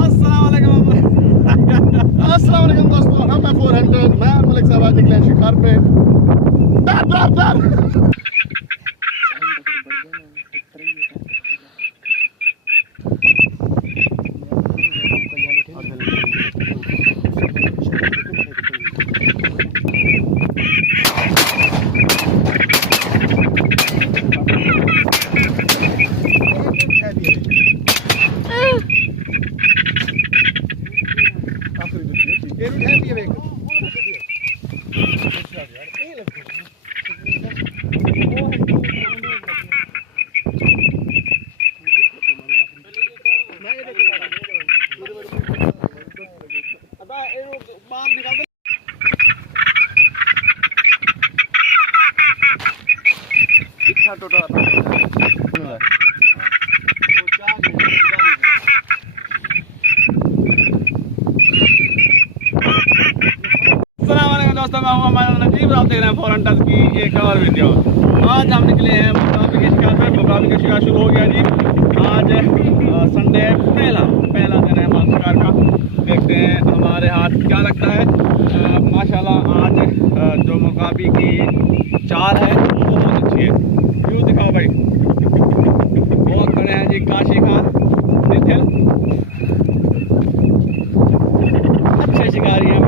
अस्सलाम वालेकुम दोस्तों, हम हैं 400। मैं और मलिक साहब आज निकले हैं शिकार पे। डर डर डर। दोस्तों, मैं हूं हमारा नजीब। आप देख रहे हैं 400 की एक और वीडियो। आज हम निकले हैं मुकाबले के शिकार पे। मुकाबले का शिकार शुरू हो गया जी। आज संडे पहला दिन है हमारे शिकार का। देखते हैं हमारे हाथ क्या लगता है। माशाल्लाह आज जो मुकाबले की चाल है वो बहुत अच्छी है। व्यू दिखाओ भाई। बहुत खड़े हैं जी काशी खान टील। अच्छे शिकारी हैं।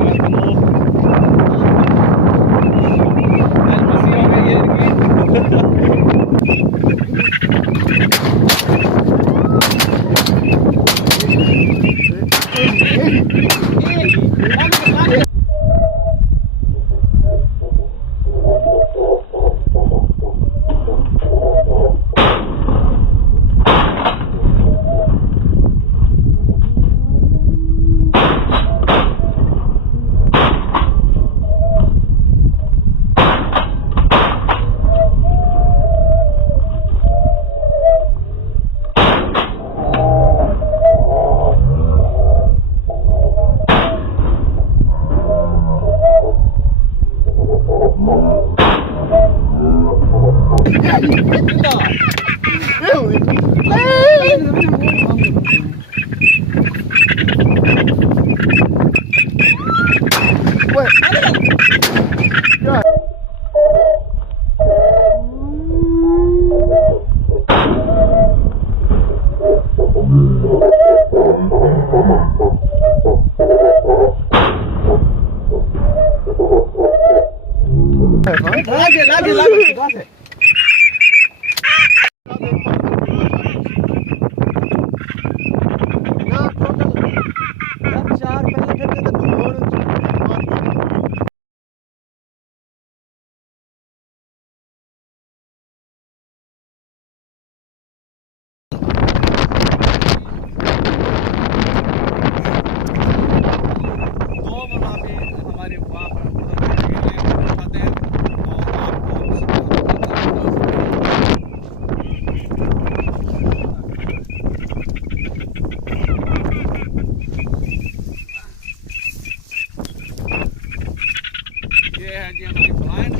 ये है जी हमारी ब्लाइंड।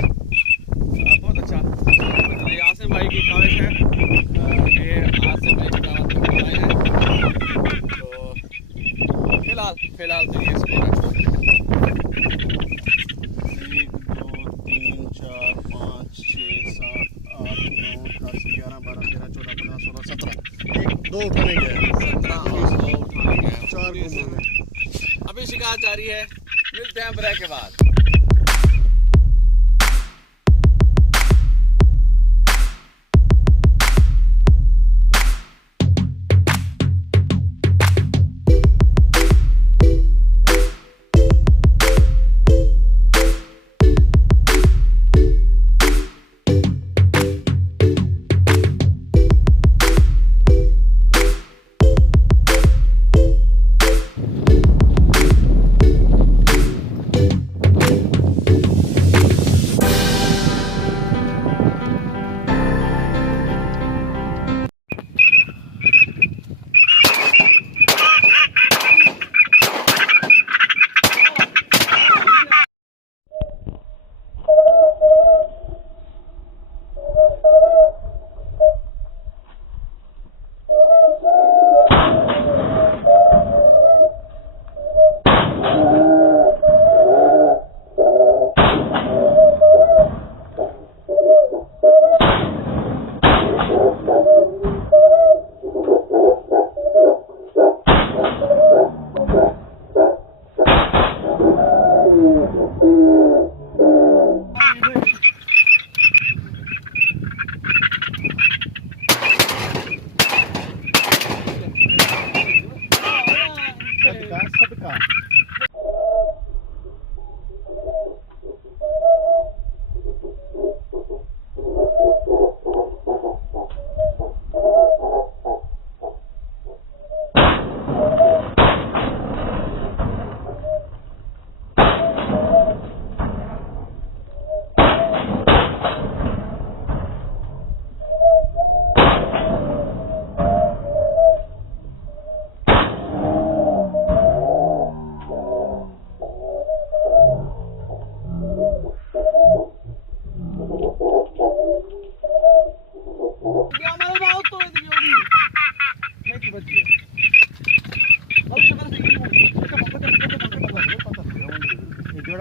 बहुत अच्छा आसिम भाई की काविश है। ये आसिम भाई की दावत में आए हैं। तो फिलहाल तो ये स्कोर है 1 2 3 4 5 6 7 8 9 10 11 12 13 14 15 16 17 1 2 उठाने गए 17 और 2 उठाने गए 4 अभी शिकार जारी है। मिलते हैं ब्रेक के बाद।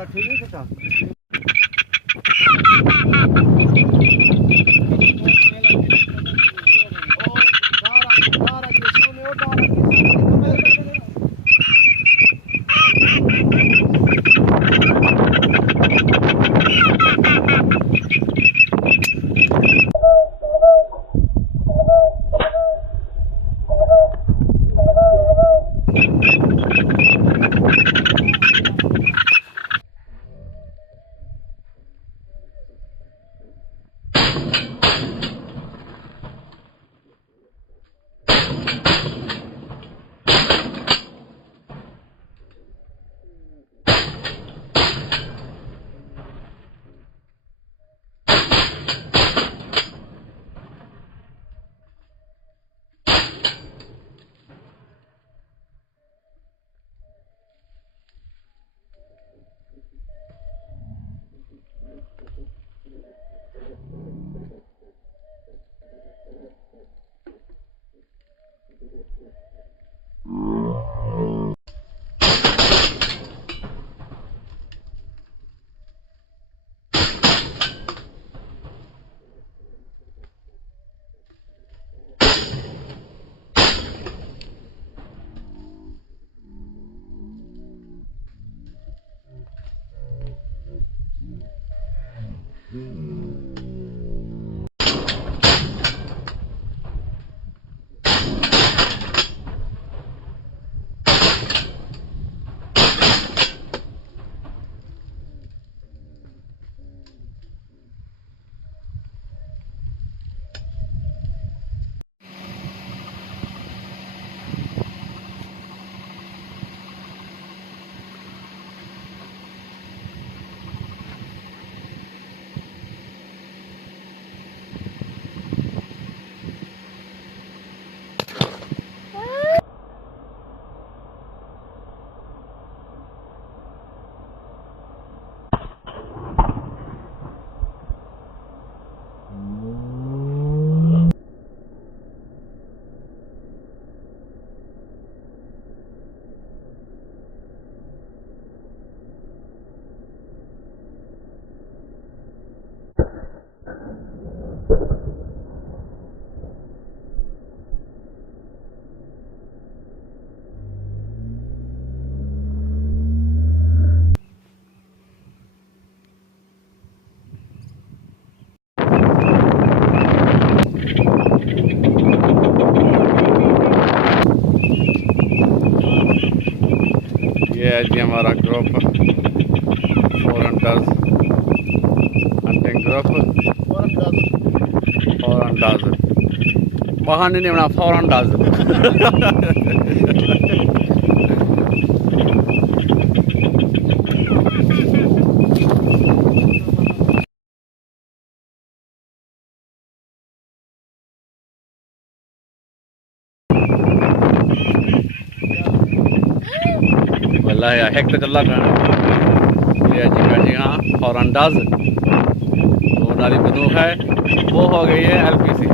जरा ठीक नहीं था ये है जी हमारा ग्रुप फॉरंटर्स हंटिंग ग्रुप फॉरंटर्स बहाने नहीं बना फॉरंटर्स वल्लाह यार हेक तो चल रहा ये जी हाँ फॉरंटर्स वो नाली बंदूक है वो हो गई है एलपीसी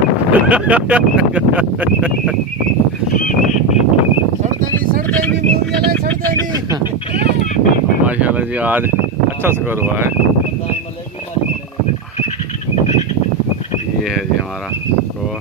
माशाल्लाह जी आज अच्छा स्कोर हुआ है। ये है जी हमारा स्कोर।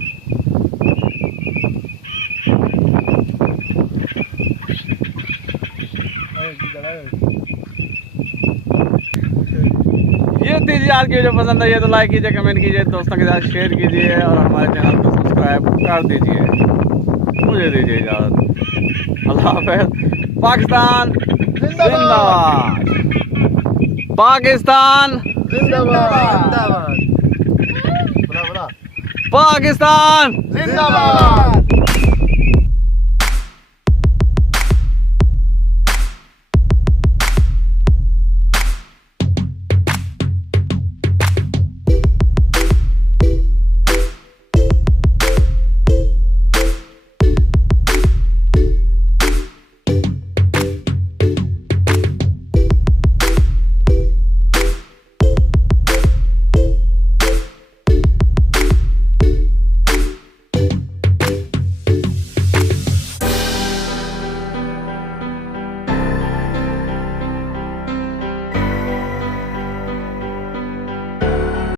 ये दीजिए आज की वीडियो पसंद आई है तो लाइक कीजिए, कमेंट कीजिए, दोस्तों के साथ शेयर कीजिए और हमारे चैनल को सब्सक्राइब कर दीजिए। मुझे दीजिए इजाज़त। अल्लाह हाफ़िज़। पाकिस्तान जिंदाबाद, पाकिस्तान जिंदाबाद, पाकिस्तान जिंदाबाद।